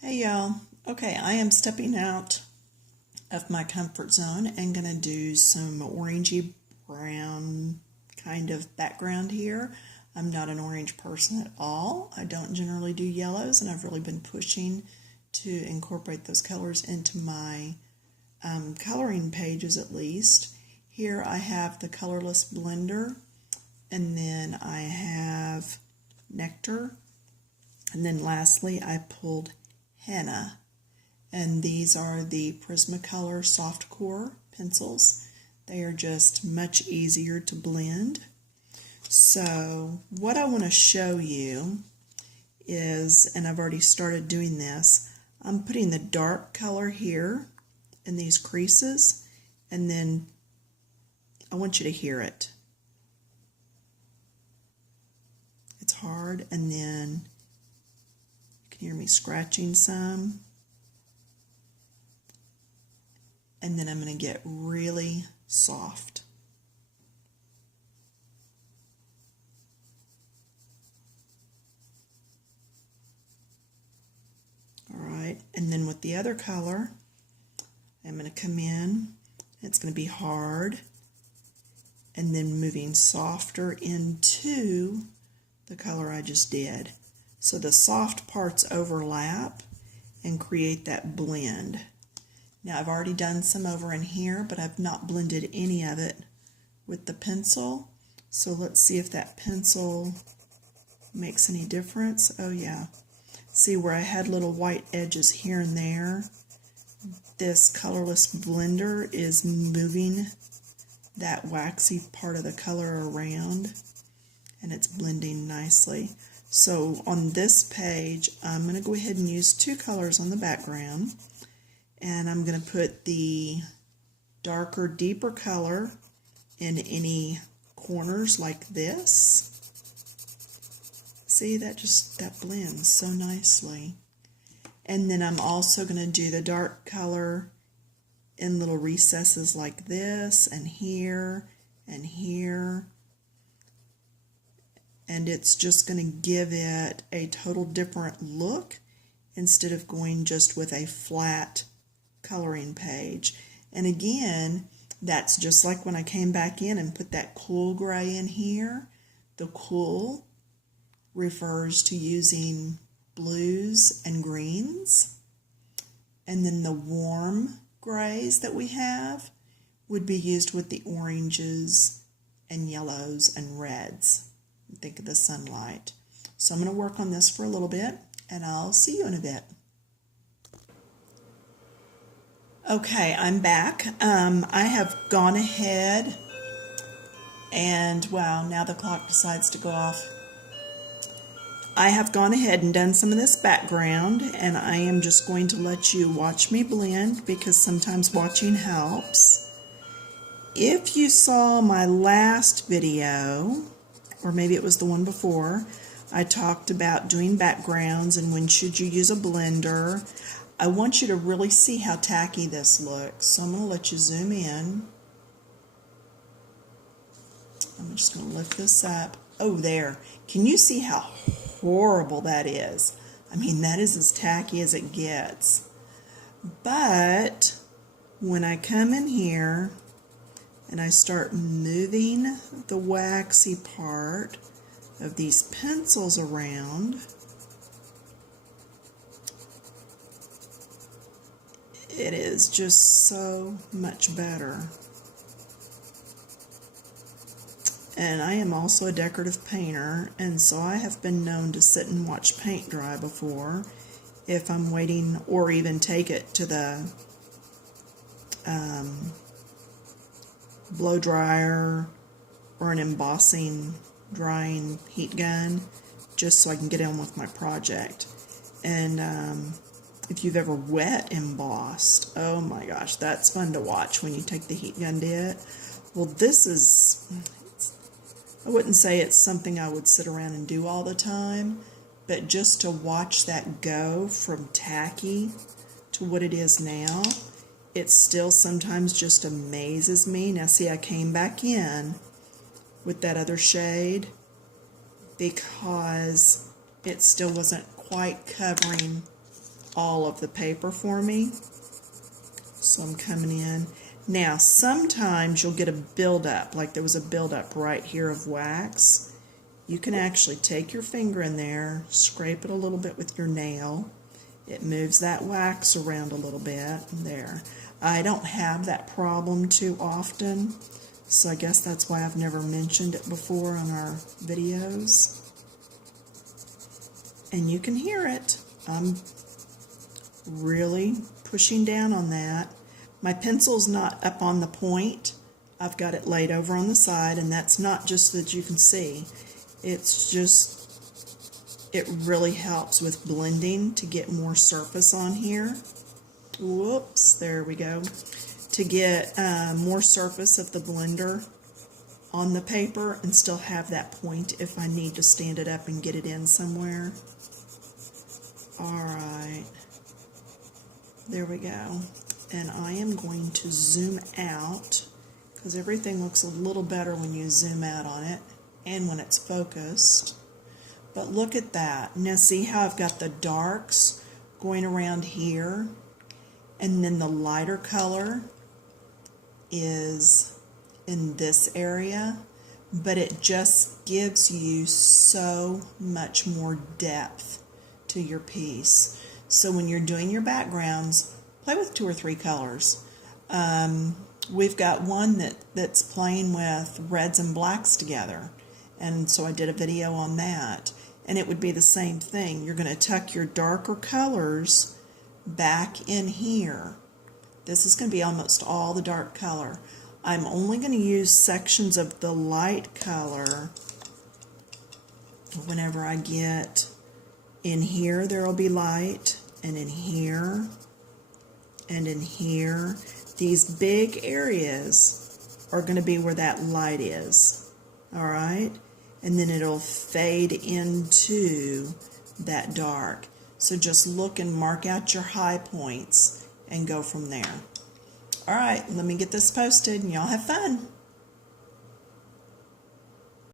Hey y'all. Okay, I am stepping out of my comfort zone and gonna do some orangey brown kind of background here. I'm not an orange person at all. I don't generally do yellows, and I've really been pushing to incorporate those colors into my coloring pages at least. Here I have the colorless blender, and then I have nectar, and then lastly I pulled henna, and these are the Prismacolor Soft Core pencils. They are just much easier to blend. So what I want to show you is, and I've already started doing this, I'm putting the dark color here in these creases, and then I want you to hear it. It's hard, and then you can hear me scratching some. And then I'm going to get really soft. All right, and then with the other color, I'm going to come in. It's going to be hard, and then moving softer into the color I just did. So the soft parts overlap and create that blend. Now I've already done some over in here, but I've not blended any of it with the pencil. So let's see if that pencil makes any difference. Oh yeah. See where I had little white edges here and there? This colorless blender is moving that waxy part of the color around, and it's blending nicely. So on this page, I'm going to go ahead and use two colors on the background. And I'm going to put the darker, deeper color in any corners like this. See, that blends so nicely. And then I'm also going to do the dark color in little recesses like this, and here, and here. And it's just going to give it a total different look instead of going just with a flat coloring page. And again, that's just like when I came back in and put that cool gray in here. The cool refers to using blues and greens, and then the warm grays that we have would be used with the oranges and yellows and reds. Think of the sunlight. So I'm going to work on this for a little bit, and I'll see you in a bit. Okay, I'm back. I have gone ahead and, wow, now the clock decides to go off. I have gone ahead and done some of this background, and I am just going to let you watch me blend because sometimes watching helps. If you saw my last video, or maybe it was the one before, I talked about doing backgrounds and when should you use a blender. I want you to really see how tacky this looks, so I'm going to let you zoom in. I'm just going to lift this up. Oh, there. Can you see how horrible that is? I mean, that is as tacky as it gets. But when I come in here and I start moving the waxy part of these pencils around, it is just so much better. And I am also a decorative painter, and so I have been known to sit and watch paint dry before if I'm waiting, or even take it to the blow dryer or an embossing drying heat gun just so I can get on with my project. And if you've ever wet embossed, oh my gosh, that's fun to watch when you take the heat gun to it. Well, this is, I wouldn't say it's something I would sit around and do all the time, but just to watch that go from tacky to what it is now, it still sometimes just amazes me. Now see, I came back in with that other shade because it still wasn't quite covering all of the paper for me. So I'm coming in. Now, sometimes you'll get a buildup, like there was a buildup right here of wax. You can actually take your finger in there, scrape it a little bit with your nail. It moves that wax around a little bit. There. I don't have that problem too often, so I guess that's why I've never mentioned it before on our videos. And you can hear it. I'm really pushing down on that. My pencil's not up on the point. I've got it laid over on the side, and that's not just so that you can see. It's just, it really helps with blending to get more surface on here. Whoops, there we go. To get more surface of the blender on the paper and still have that point if I need to stand it up and get it in somewhere. Alright, there we go. And I am going to zoom out because everything looks a little better when you zoom out on it and when it's focused. But look at that. Now see how I've got the darks going around here, and then the lighter color is in this area, but it just gives you so much more depth to your piece. So when you're doing your backgrounds, play with 2 or 3 colors. We've got one that's playing with reds and blacks together, and so I did a video on that, and it would be the same thing. You're going to tuck your darker colors back in here. This is going to be almost all the dark color. I'm only going to use sections of the light color whenever I get in here. There will be light, and in here, and in here. These big areas are going to be where that light is. Alright? And then it'll fade into that dark. So just look and mark out your high points and go from there. Alright, let me get this posted and y'all have fun.